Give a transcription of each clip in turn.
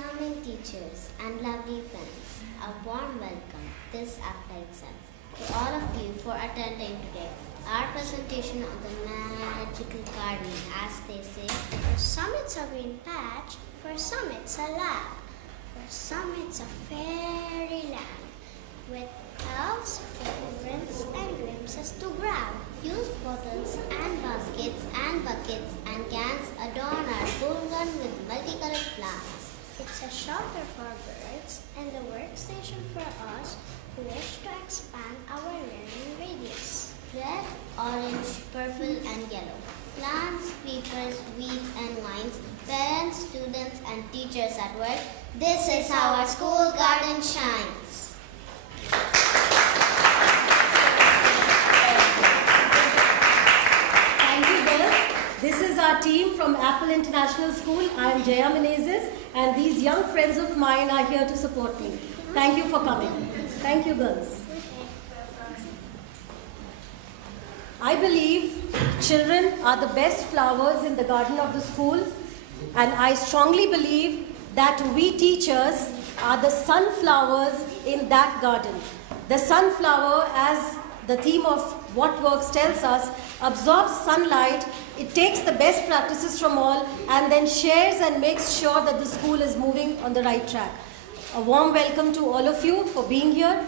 charming teachers and lovely friends, a warm welcome this Apple exam to all of you for attending today. Our presentation on the magical garden, as they say. For some it's a green patch, for some it's a lab, for some it's a fairyland with elves, footprints and glimpses to grab. Used bottles and baskets and buckets and cans adorn our school garden with multicolored plants. It's a shelter for birds and a workstation for us who wish to expand our learning radius. Red, orange, purple and yellow. Plants, papers, weeds and vines. Parents, students and teachers at work. This is how our school garden shines. This is our team from Apple International School. I am Jaya and these young friends of mine are here to support me. Thank you for coming. Thank you, girls. I believe children are the best flowers in the garden of the school, and I strongly believe that we teachers are the sunflowers in that garden. The sunflower, as the theme of What Works tells us, absorbs sunlight, it takes the best practices from all and then shares and makes sure that the school is moving on the right track. A warm welcome to all of you for being here,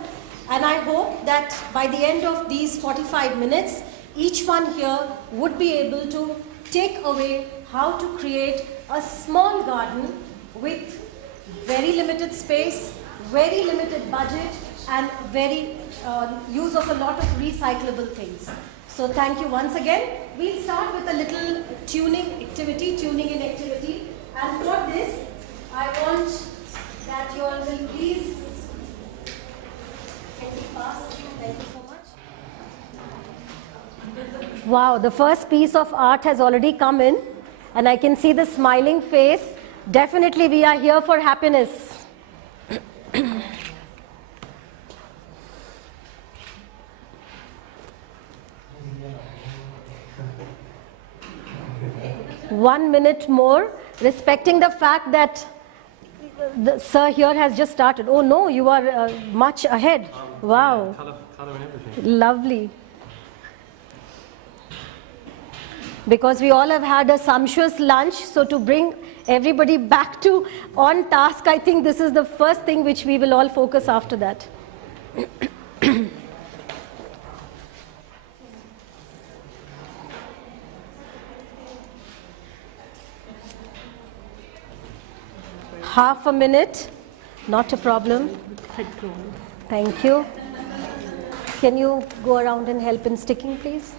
and I hope that by the end of these 45 minutes, each one here would be able to take away how to create a small garden with very limited space, very limited budget, and very use of a lot of recyclable things. So thank you once again. We'll start with a little tuning in activity. And for this, I want that you all will please get me past. Thank you so much. Wow, the first piece of art has already come in, and I can see the smiling face. Definitely we are here for happiness. One minute more, respecting the fact that the sir here has just started. Oh no, you are much ahead. Wow. Color and everything. Lovely. Because we all have had a sumptuous lunch, so to bring everybody back to on task, I think this is the first thing which we will all focus after that. Half a minute, not a problem. Thank you. Can you go around and help in sticking, please?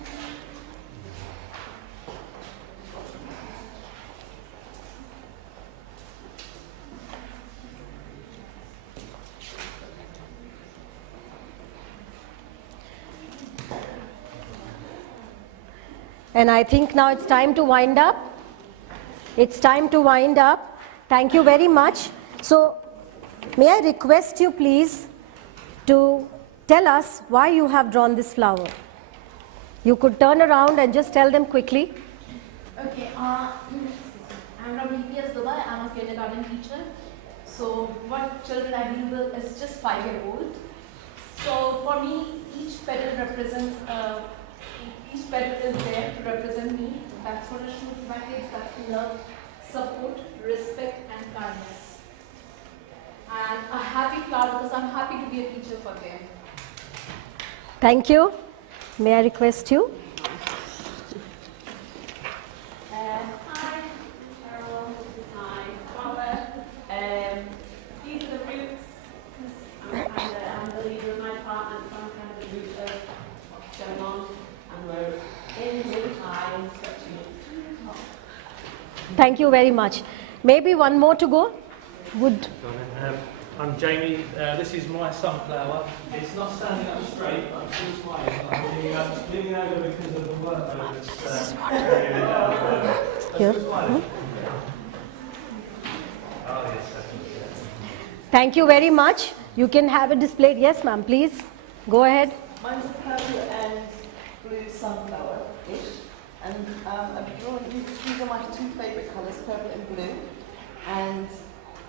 And I think now it's time to wind up. It's time to wind up. Thank you very much. So, may I request you please to tell us why you have drawn this flower. You could turn around and just tell them quickly. Okay, I'm Ravi Dubai. I'm a kindergarten teacher. So what children I deal with is just 5-year-old. So for me, each petal represents, each petal is there to represent me. That's what a shoot back is. That's love, support, respect and kindness. And a happy flower because I'm happy to be a teacher for them. Thank you. May I request you? Hi, Carol. This is my father. These are the roots. I'm the leader of my department, so I'm kind of the root of what's going on. And we're in really high and stretching it. Thank you very much. Maybe one more to go? Would. I'm Jamie. This is my sunflower. It's not standing up straight, but I'm still smiling. I'm leaning over because of the workload that's Here. smiling. Oh, yes. Thank you very much. You can have it displayed. Yes, ma'am, please. Go ahead. Mine's a purple and blue sunflower-ish. And I've drawn, these are my two favourite colours, purple and blue. And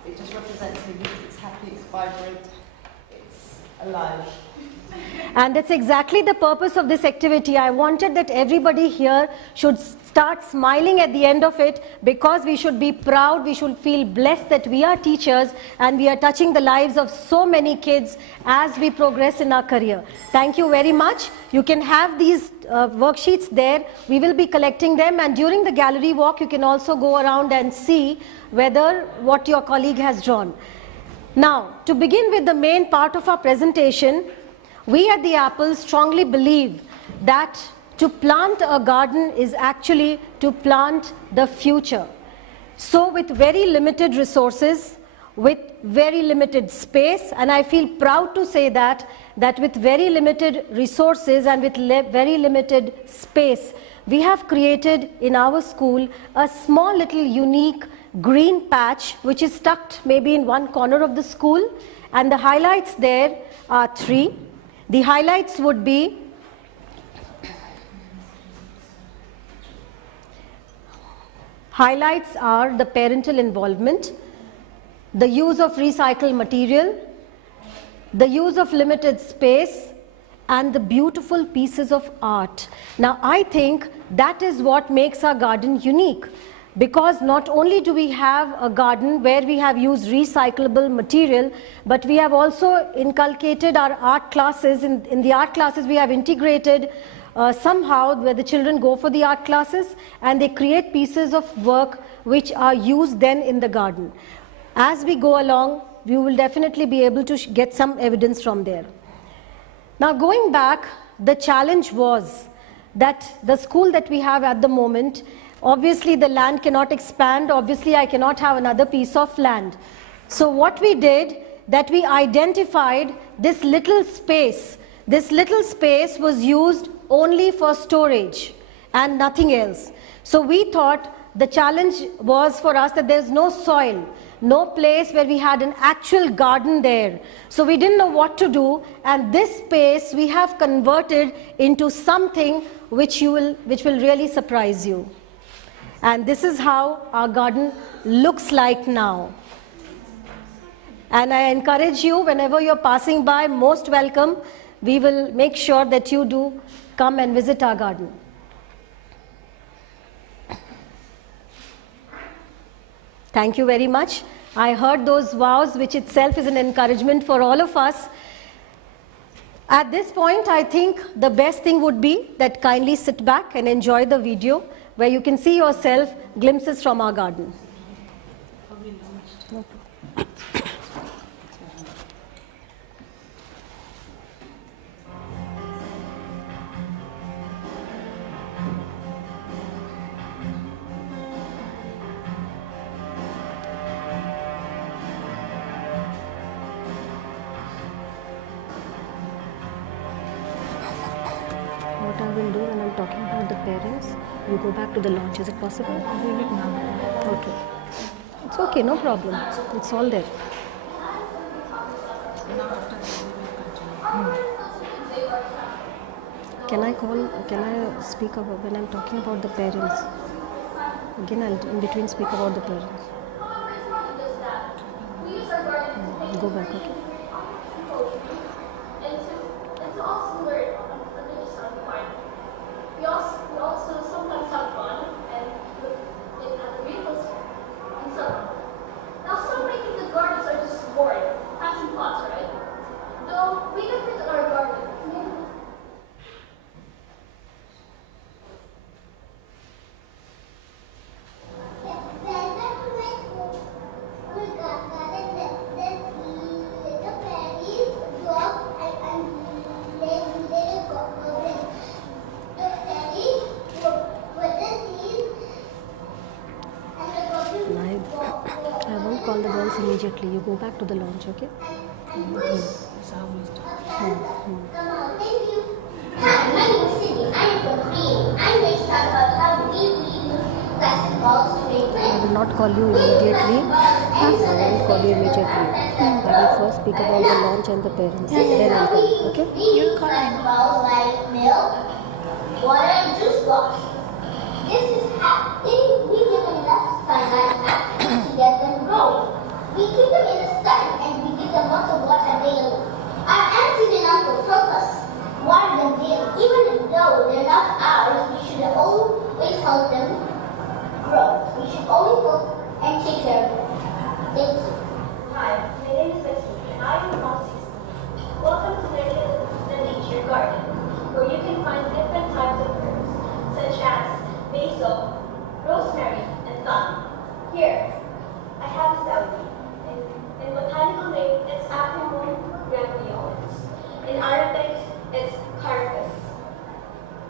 It just represents the youth. It's happy, it's vibrant, it's alive. And that's exactly the purpose of this activity. I wanted that everybody here should start smiling at the end of it, because we should be proud, we should feel blessed that we are teachers and we are touching the lives of so many kids as we progress in our career. Thank you very much. You can have these worksheets there. We will be collecting them, and during the gallery walk you can also go around and see whether what your colleague has drawn. Now, to begin with the main part of our presentation, we at the Apple strongly believe that to plant a garden is actually to plant the future. So with very limited resources, with very limited space, and I feel proud to say that with very limited resources and with very limited space, we have created in our school a small little unique green patch which is tucked maybe in one corner of the school, and the highlights there are 3. The highlights would be the parental involvement, the use of recycled material, the use of limited space, and the beautiful pieces of art. Now, I think that is what makes our garden unique, because not only do we have a garden where we have used recyclable material, but we have also inculcated our art classes. In the art classes, we have integrated somehow where the children go for the art classes and they create pieces of work which are used then in the garden. As we go along, we will definitely be able to get some evidence from there. Now, going back, the challenge was that the school that we have at the moment, obviously the land cannot expand, obviously I cannot have another piece of land. So what we did, that we identified this little space. This little space was used only for storage and nothing else. So we thought the challenge was for us that there's no soil, no place where we had an actual garden there. So we didn't know what to do, and this space we have converted into something which will really surprise you. And this is how our garden looks like now. And I encourage you, whenever you're passing by, most welcome. We will make sure that you do come and visit our garden. Thank you very much. I heard those vows, which itself is an encouragement for all of us. At this point, I think the best thing would be that kindly sit back and enjoy the video where you can see yourself glimpses from our garden. What I will do when I'm talking about the parents, you go back to the launch. Is it possible? Leave it now. Okay. It's okay, no problem. It's all there. Can I speak about when I'm talking about the parents? Again, I'll in between speak about the parents. Go back, okay? And to also learn under the sun, we also sometimes have fun and look at the beautiful and so. Now some might think the gardens are just boring, passing plots, right? Though we can put our garden. I won't call the girls immediately. You go back to the launch, okay? My name is Sydney. I am from Korea. I'm going to talk about how we use plastic balls to make I will not call you immediately. I won't call you immediately. I will first speak about the launch and the parents. Then I'll come, okay? We use plastic balls like milk, water, and juice box. This is happening. We give enough sunlight to get them growing. We keep them in the sun and we give them lots of water daily. Our aunties and uncles help us water them daily. Even though they're not ours, we should always help them grow. We should always help and take care of them. Thank you. Hi, my name is Betsy, and I am from 6. Welcome to the Nature Garden, where you can find different types of herbs, such as basil, rosemary, and thyme. Here, I have celery. In botanical name, it's Apimum gramneolens. In Arabic, it's carpus.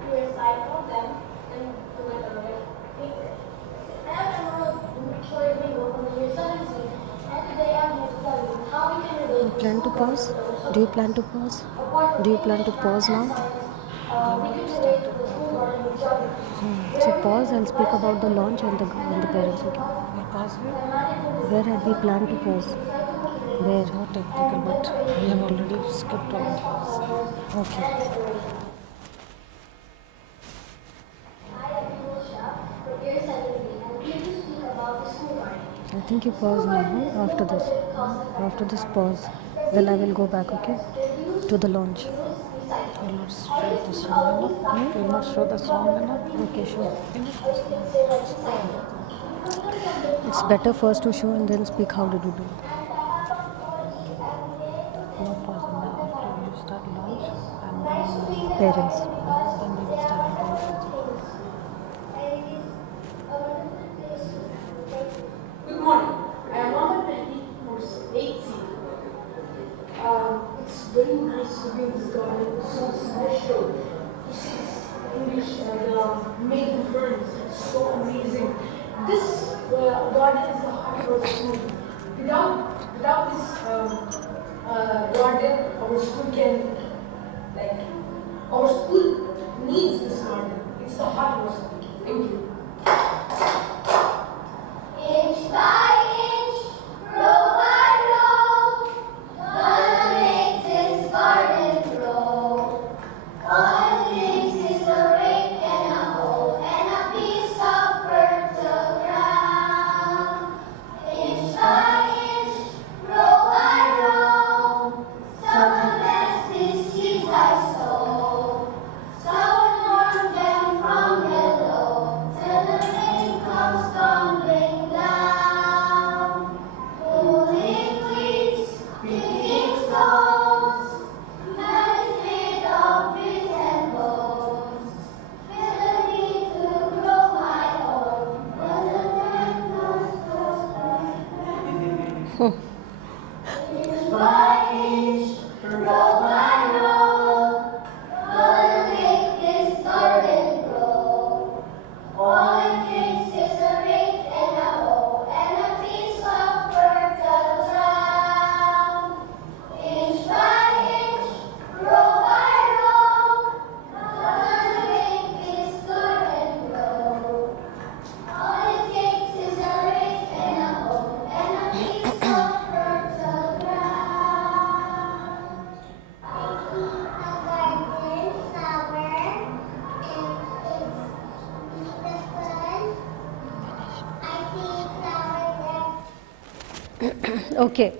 You recycle them and do it with paper. I am Emerald Victoria Bingo from the year 7C, and today I'm here to tell you how we can relate Plan to pause? Do you plan to pause? Do you plan to pause now? we can relate to the school garden with geography. So pause and speak about the launch and the parents. Okay. Where had we planned to pause? Where? Not technical, but we have already skipped all the class. Okay. I am Yusha from year 7B, and I'm here to speak about the school garden. I think you pause now. Huh? After this. After this pause. Then I will go back, okay? To the launch. Will not show the song enough. Will not show the song enough. Okay, sure. It's better first to show and then speak how did you do. No pause now after you start launch and then Parents. we will start the launch. Good morning. I am Mohammed Mehdi, course 8C. It's very nice to be in this garden. It's so special. You see English and maiden ferns. It's so amazing. This garden is the heart of our school. Without this garden, our school our school needs this garden. It's the heart of our school. Thank you. Inch by inch, row by row, gonna make this garden grow. All it needs is a rake and a hoe and a piece of fertile ground. Inch by inch, row by row, someone bless these seeds I sow. Someone warn them from below till the rain comes tumbling down. Pulling weeds, picking stones, man is made of bricks and bones. Feel the need to grow my own, but the time comes inch by inch, row by row, gonna make this garden grow. All it takes is a rake and a hoe and a piece of fertile ground. Inch by inch, row by row, gonna make this garden grow. All it takes is a rake and a hoe and a piece of fertile ground. I see a garden flower and it's the sun. I see flower that Okay.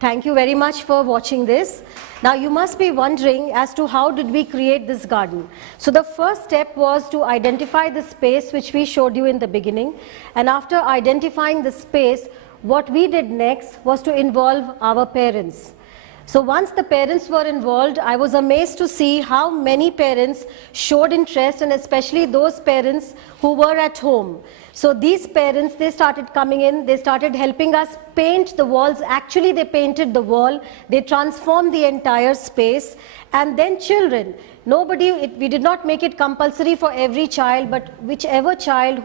Thank you very much for watching this. Now you must be wondering as to how did we create this garden. So the first step was to identify the space which we showed you in the beginning, and after identifying the space, what we did next was to involve our parents. So once the parents were involved, I was amazed to see how many parents showed interest, and especially those parents who were at home. So these parents, they started coming in, they started helping us paint the walls. Actually, they painted the wall, they transformed the entire space. And then children, we did not make it compulsory for every child, but whichever child,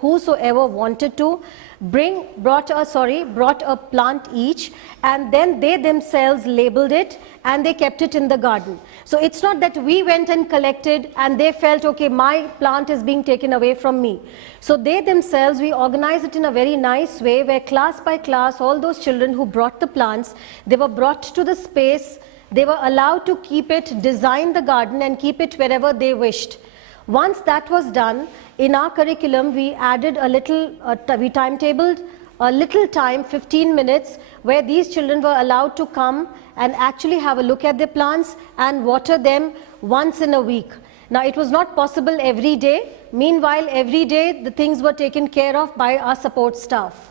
whosoever wanted to, brought a plant each, and then they themselves labeled it and they kept it in the garden. So it's not that we went and collected and they felt, okay, my plant is being taken away from me. So they themselves, we organized it in a very nice way where class by class, all those children who brought the plants, they were brought to the space, they were allowed to keep it, design the garden and keep it wherever they wished. Once that was done, in our curriculum we added we timetabled a little time, 15 minutes, where these children were allowed to come and actually have a look at their plants and water them once in a week. Now, it was not possible every day. Meanwhile, every day the things were taken care of by our support staff.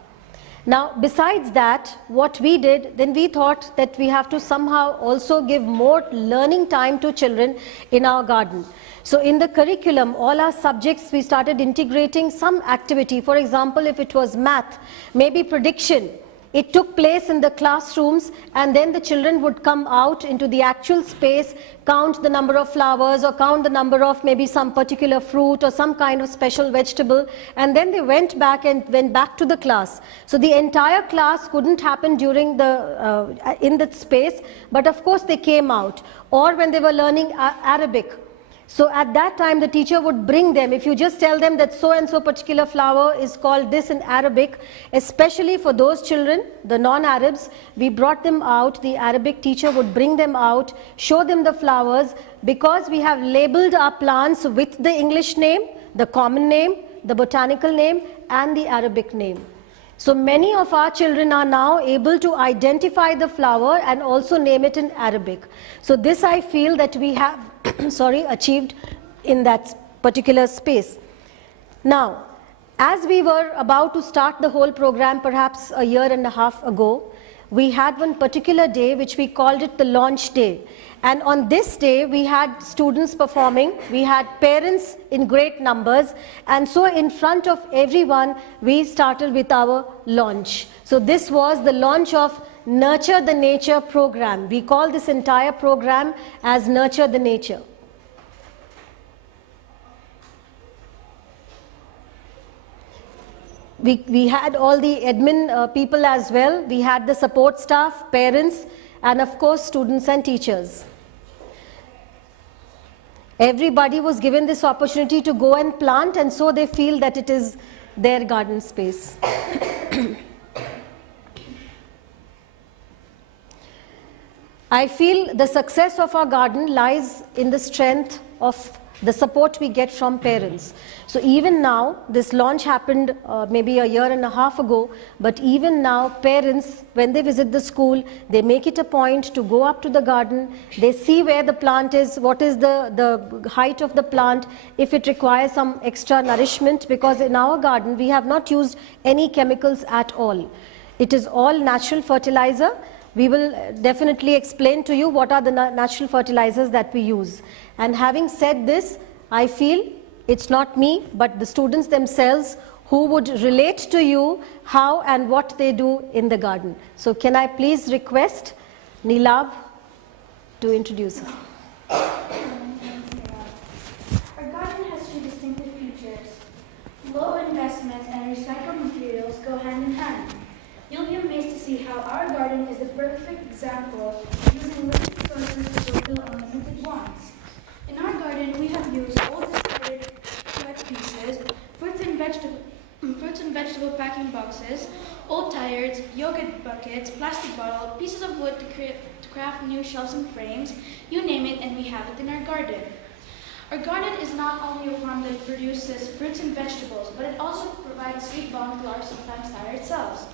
Now, besides that, what we did, then we thought that we have to somehow also give more learning time to children in our garden. So in the curriculum, all our subjects, we started integrating some activity. For example, if it was math, maybe prediction, it took place in the classrooms, and then the children would come out into the actual space, count the number of flowers or count the number of maybe some particular fruit or some kind of special vegetable, and then they went back to the class. So the entire class couldn't happen during the in that space, but of course they came out. Or when they were learning Arabic, so at that time the teacher would bring them, if you just tell them that so and so particular flower is called this in Arabic, especially for those children, the non-Arabs, we brought them out, the Arabic teacher would bring them out, show them the flowers, because we have labeled our plants with the English name, the common name, the botanical name and the Arabic name. So many of our children are now able to identify the flower and also name it in Arabic. So this I feel that we have achieved in that particular space. Now, as we were about to start the whole program perhaps a year and a half ago, we had one particular day which we called it the launch day. And on this day, we had students performing, we had parents in great numbers, and so in front of everyone, we started with our launch. So this was the launch of Nurture the Nature program. We call this entire program as Nurture the Nature. We had all the admin people as well. We had the support staff, parents, and of course students and teachers. Everybody was given this opportunity to go and plant, and so they feel that it is their garden space. I feel the success of our garden lies in the strength of the support we get from parents. So even now, this launch happened maybe a year and a half ago, but even now parents, when they visit the school, they make it a point to go up to the garden, they see where the plant is, what is the height of the plant, if it requires some extra nourishment, because in our garden we have not used any chemicals at all. It is all natural fertilizer. We will definitely explain to you what are the natural fertilizers that we use. And having said this, I feel it's not me, but the students themselves who would relate to you how and what they do in the garden. So can I please request Neelab to introduce her. Our garden has two distinctive features. Low investment and recycled materials go hand in hand. You'll be amazed to see how our garden is the perfect example of using limited resources to fulfill unlimited wants. In our garden, we have used old discarded wet pieces, fruits and vegetable packing boxes, old tires, yogurt buckets, plastic bottle, pieces of wood to craft new shelves and frames, you name it, and we have it in our garden. Our garden is not only a farm that produces fruits and vegetables, but it also provides sweet balm to our sometimes tired selves.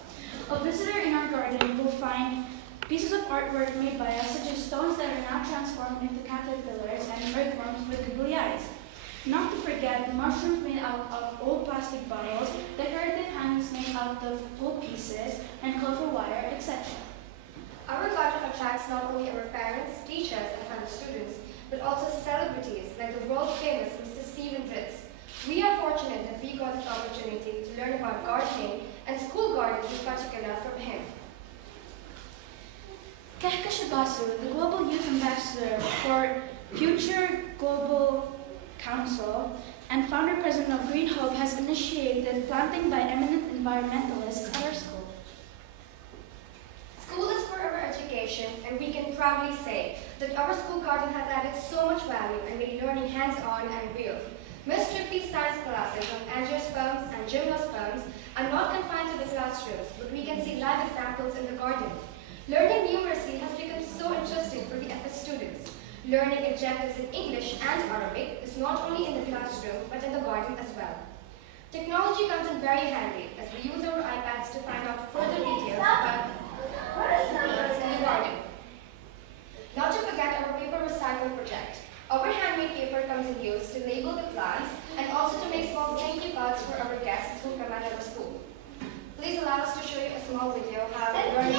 A visitor in our garden will find pieces of artwork made by us, such as stones that are now transformed into caterpillars and earthworms with googly eyes. Not to forget mushrooms made out of old plastic bottles, decorative hangings made out of old pieces, and clover wire, etc. Our garden attracts not only our parents, teachers, and fellow students, but also celebrities like the world-famous Mr. Stephen Ritz. We are fortunate that we got the opportunity to learn about gardening and school gardens in particular from him. Kehka Shabasu, the Global Youth Ambassador for Future Global Council and founder-president of Green Hope, has initiated planting by eminent environmentalists at our school. School is for our education, and we can proudly say that our school garden has added so much value and made learning hands-on and real. Ms. Trippi's science classes on angiosperms and gymnosperms are not confined to the classrooms, but we can see live examples in the garden. Learning numeracy has become so interesting for the FS students. Learning adjectives in English and Arabic is not only in the classroom, but in the garden as well. Technology comes in very handy as we use our iPads to find out further details about plants in the garden. Not to forget our paper recycle project. Our handmade paper comes in use to label the plants and also to make small thank you cards for our guests who come at our school. Please allow us to show you a small video of how we learn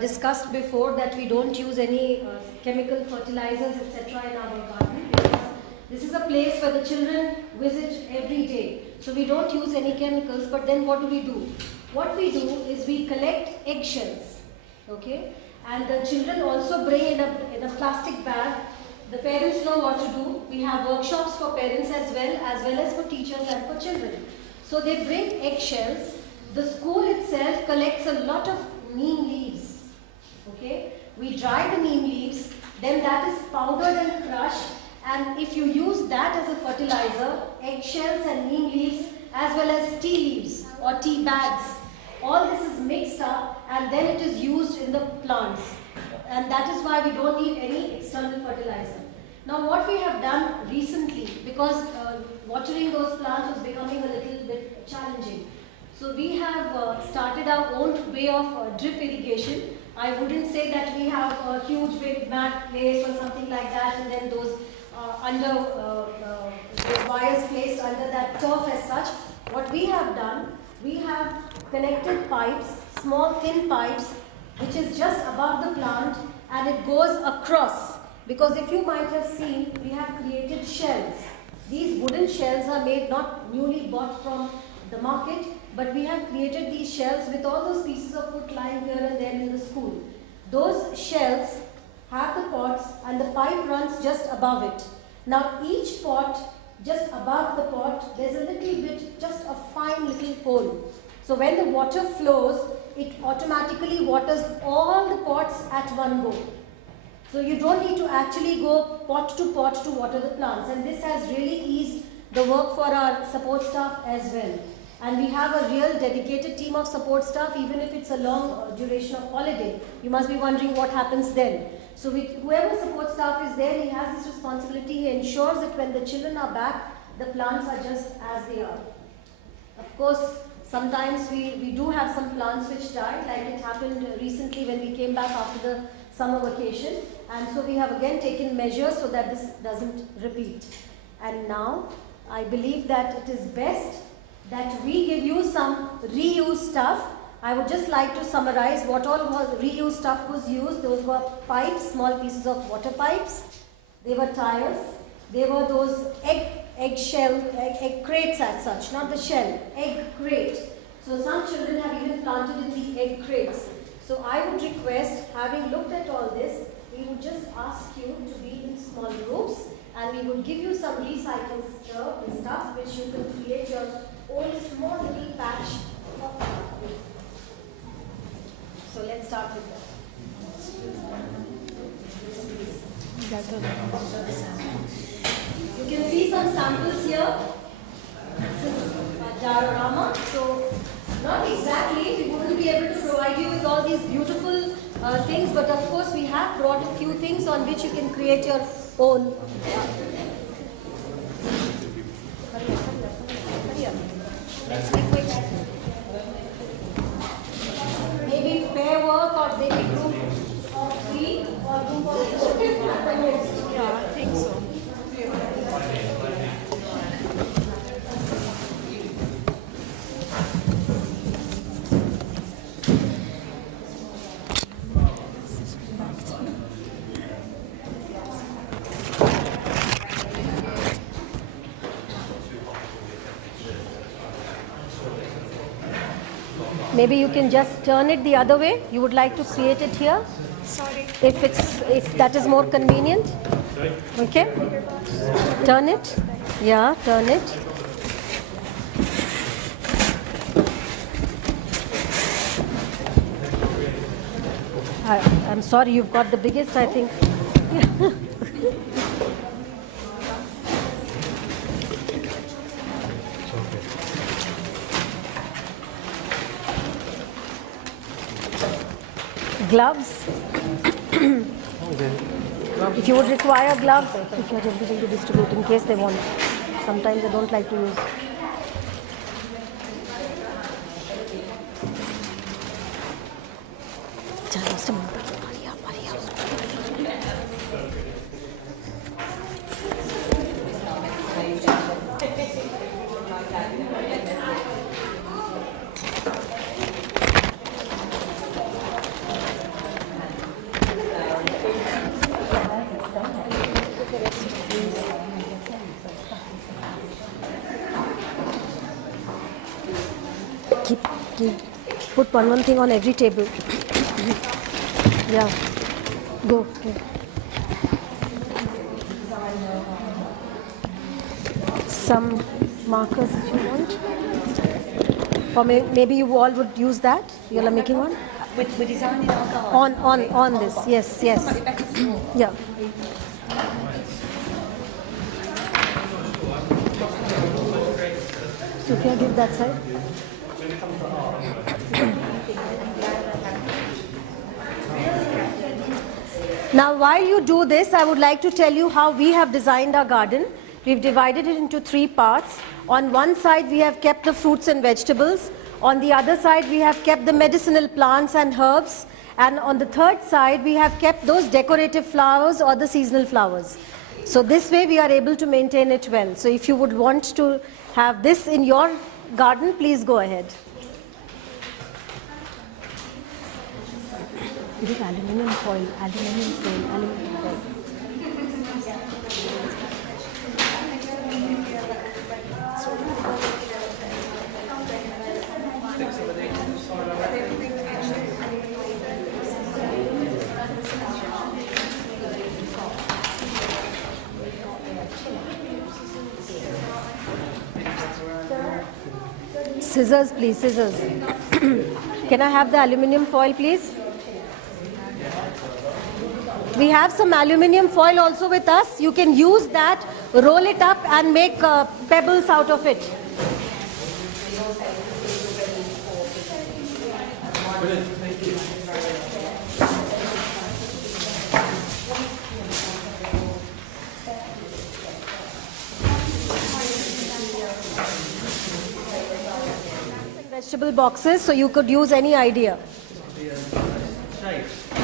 Discussed before that we don't use any chemical fertilizers etc. in our garden because this is a place where the children visit every day. So we don't use any chemicals, but then what do? What we do is we collect eggshells, okay? And the children also bring in a plastic bag. The parents know what to do. We have workshops for parents as well as for teachers and for children. So they bring eggshells. The school itself collects a lot of neem leaves. Okay, we dry the neem leaves, then that is powdered and crushed, and if you use that as a fertilizer, eggshells and neem leaves as well as tea leaves or tea bags, all this is mixed up and then it is used in the plants, and that is why we don't need any external fertilizer. Now what we have done recently, because watering those plants was becoming a little bit challenging, so we have started our own way of drip irrigation. I wouldn't say that we have a huge big mat placed or something like that, and then those those wires placed under that turf as such. What we have done, we have connected pipes, small thin pipes, which is just above the plant, and it goes across. Because if you might have seen, we have created shells. These wooden shells are made not newly bought from the market, but we have created these shells with all those pieces of wood lying here and there in the school. Those shells have the pots and the pipe runs just above it. Now each pot, just above the pot, there's a little bit, just a fine little hole. So when the water flows, it automatically waters all the pots at one go. So you don't need to actually go pot to water the plants, and this has really eased the work for our support staff as well. And we have a real dedicated team of support staff, even if it's a long duration of holiday. You must be wondering what happens then. So whoever support staff is there, he has this responsibility. He ensures that when the children are back, the plants are just as they are. Of course, sometimes we do have some plants which die, like it happened recently when we came back after the summer vacation. And so we have again taken measures so that this doesn't repeat. And now, I believe that it is best that we give you some reused stuff. I would just like to summarize what all was reused stuff was used. Those were pipes, small pieces of water pipes. They were tires. They were those egg crates as such, not the shell, egg crate. So some children have even planted in the egg crates. So I would request, having looked at all this, we would just ask you to be in small groups, and we would give you some recycled stuff which you can create your own small little patch of. So let's start with that. You can see some samples here. This is a diorama. So not exactly, we wouldn't be able to provide you with all these beautiful things, but of course we have brought a few things on which you can create your own. Let's be quick. Maybe pair work or maybe group of 3 or group of 4. Yeah, I think so. Maybe you can just turn it the other way. You would like to create it here? Sorry. If that is more convenient. Okay? Turn it. Yeah, turn it. I'm sorry, you've got the biggest, I think. Gloves. If you would require gloves, if you have everything to distribute in case they want. Sometimes they don't like to use. Put one thing on every table. Yeah. Go. Some markers if you want. Or maybe you all would use that. You are making one? We're designing our garden. On this. Yes. Yeah. Sophia, give that side. Now, while you do this, I would like to tell you how we have designed our garden. We've divided it into 3 parts. On one side, we have kept the fruits and vegetables. On the other side, we have kept the medicinal plants and herbs. And on the third side, we have kept those decorative flowers or the seasonal flowers. So this way, we are able to maintain it well. So if you would want to have this in your garden, please go ahead. This aluminium foil. Scissors, please, scissors. Can I have the aluminium foil, please? We have some aluminium foil also with us. You can use that, roll it up and make pebbles out of it. Brilliant, thank you. Vegetable boxes, so you could use any idea.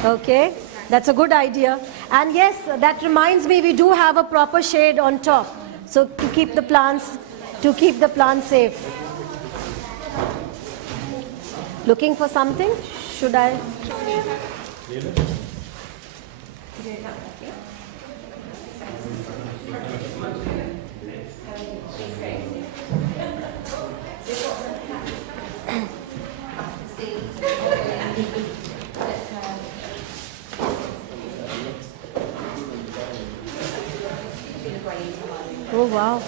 Okay, that's a good idea. And yes, that reminds me, we do have a proper shade on top, so to keep the plants safe. Looking for something? Should I? Oh wow,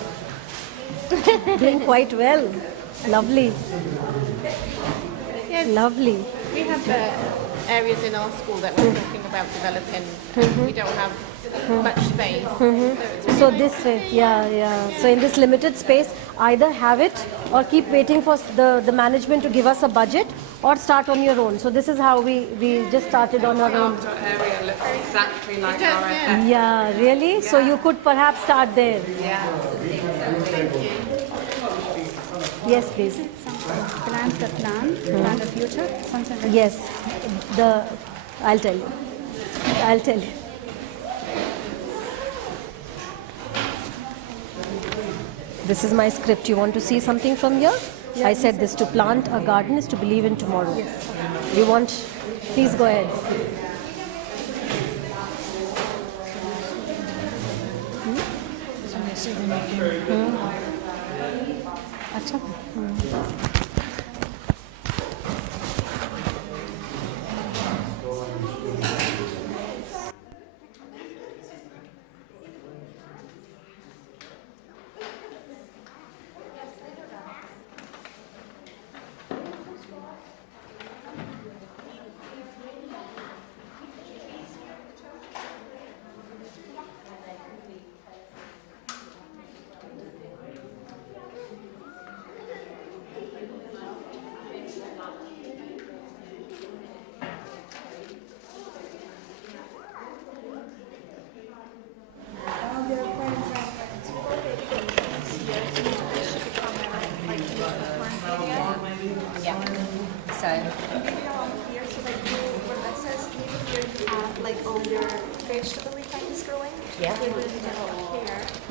doing quite well. Lovely. Yes. Lovely. We have areas in our school that we're talking about developing. We don't have much space. So this way, yeah. So in this limited space, either have it or keep waiting for the management to give us a budget, or start on your own. So this is how we just started on our own. Our area looks exactly like our area. Yeah, really? Yeah. So you could perhaps start there. Yeah. Thank you. Yes, please. Plan the future, something like Yes, I'll tell you. This is my script. You want to see something from here? Yeah, I said this: to plant a garden is to believe in tomorrow. Yes. You want? Please go ahead.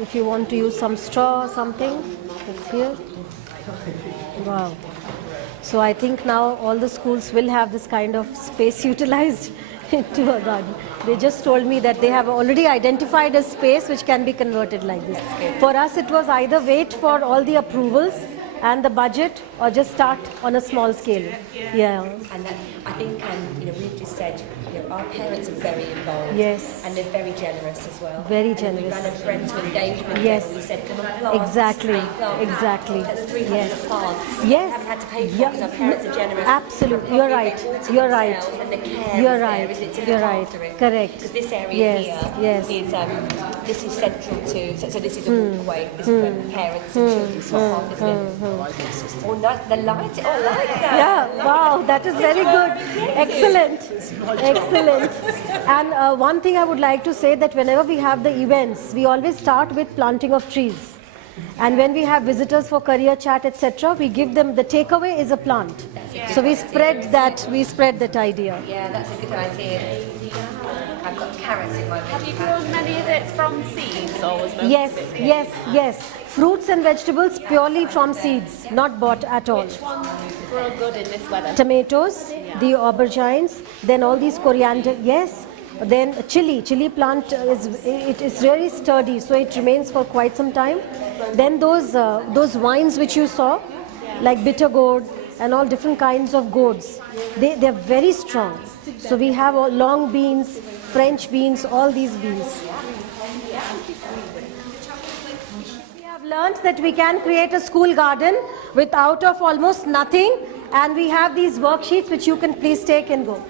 If you want to use some straw or something, it's here. Wow. So I think now all the schools will have this kind of space utilized into a garden. They just told me that they have already identified a space which can be converted like this. For us, it was either wait for all the approvals and the budget, or just start on a small scale. Yeah. And I think, we've just said, our parents are very involved. Yes. And they're very generous as well. Very and generous. We ran a parental engagement. Yes. Where we said, come on, plants. Exactly. That's 300 Yes. plants. Yes. We haven't had to pay for it because our parents are generous. Absolutely. You're right. You're right. And the care You're is right. there, isn't it, to You're look right. after it. Correct. Because this area here is this is central to. So this is a walkway. This is where parents and children swap off, isn't it? Oh, nice. The light. Oh, I like that. Yeah. Wow. That is very good. Excellent. And one thing I would like to say, that whenever we have the events, we always start with planting of trees. And when we have visitors for career chat, etc., we give them, the takeaway is a plant. So we spread that idea. Yeah, that's a good idea. I've got carrots in my Have you grown many of it from seeds, or was most Yes, of it? yes. Fruits and vegetables purely from seeds, not bought at all. Which ones grow good in this weather? Tomatoes, the aubergines, then all these coriander, yes. Then chili plant is really sturdy, so it remains for quite some time. Then those wines which you saw, like bitter gourd and all different kinds of gourds, they're very strong. So we have long beans, French beans, all these beans. We have learned that we can create a school garden with out of almost nothing, and we have these worksheets which you can please take and go.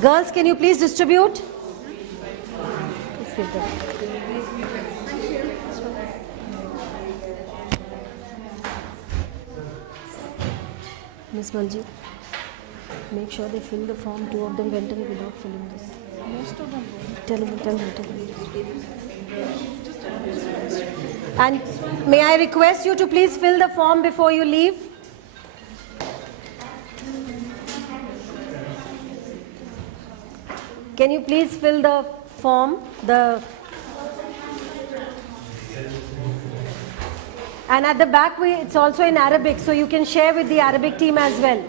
Girls, can you please distribute? Please give them. Ms. Manju. Make sure they fill the form. 2 of them went away without filling this. Most of them won't. Tell him. And may I request you to please fill the form before you leave? Can you please fill the form? And at the back, it's also in Arabic, so you can share with the Arabic team as well.